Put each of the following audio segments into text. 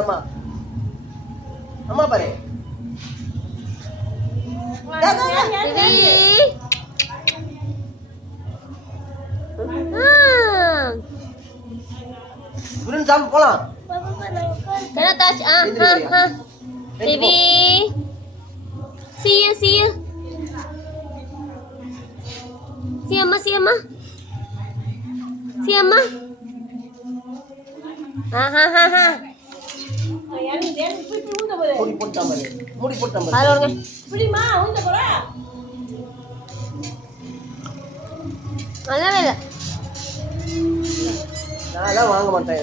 பாரு அம்மா பாரு சாப்பிட்டு போலாம் baby see you amma see amma மூடி போட்டாம நல்லாவே இல்லை நான் வாங்க மாட்டேன்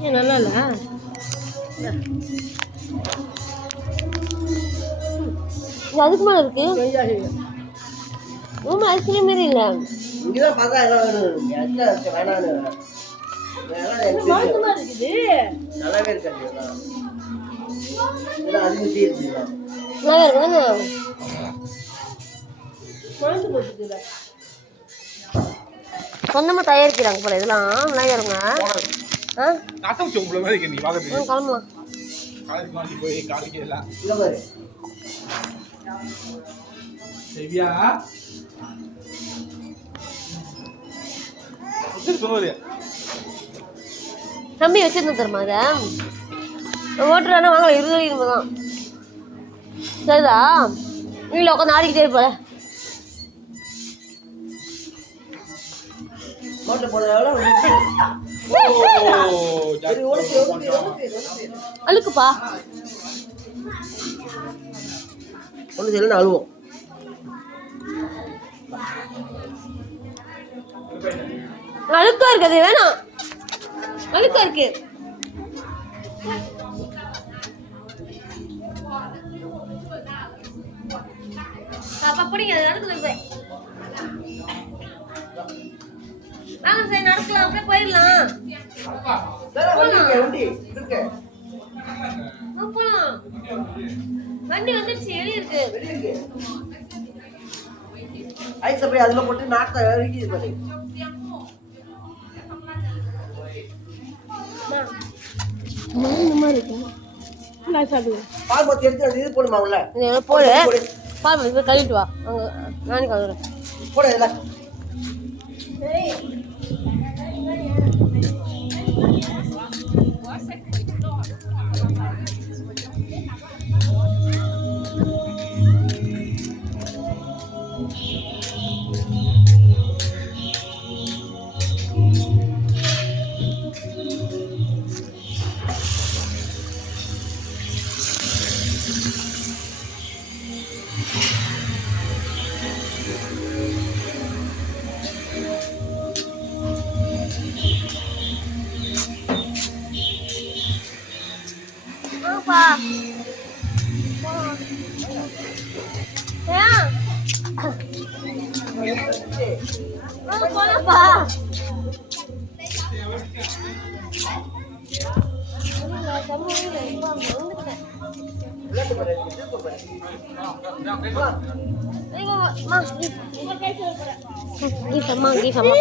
ஏன் நல்லா இல்லை அதுக்கு மேல இருக்கு ரொம்ப ஐஸ்கிரீம் மாரி இல்லை இங்கதான் பார்த்தா வேணான்னு நல்லாவே இருக்காது நல்லா இருக்குங்க சொந்தமா தயாரிக்கிறாங்க போல இதெல்லாம் நல்லா இருங்க கிளம்பலாம் தம்பி வச்சிருந்தேன் தருமா அதை ஓட்டுறானா வாங்கல 20 ரூபாய் தான் சரிதா வீட்டில் உட்காந்து ஆடிக்கிட்டே இருப்பாரு அழுக்குப்பா ஒன்று சொல்லு அழுவோம் அழுக்கா இருக்குது வேணாம் அழுக்கா இருக்கு அப்பா பிடிங்க நடக்குது போய் வாங்க சார் நடக்கலாம் அப்படியே போயிடலாம் போலாம் வண்டி வந்துருச்சு வெளியே இருக்கு ஐஸ் அப்படியே அதுல போட்டு நாட்டை இறக்கி பண்ணி பால் பத்தி எடுத்து அது இது போடுமா உள்ள போடு பால் பத்தி போய் கழுவிட்டு வா அங்க நானே கழுவுறேன் போட இதெல்லாம் போலப்பா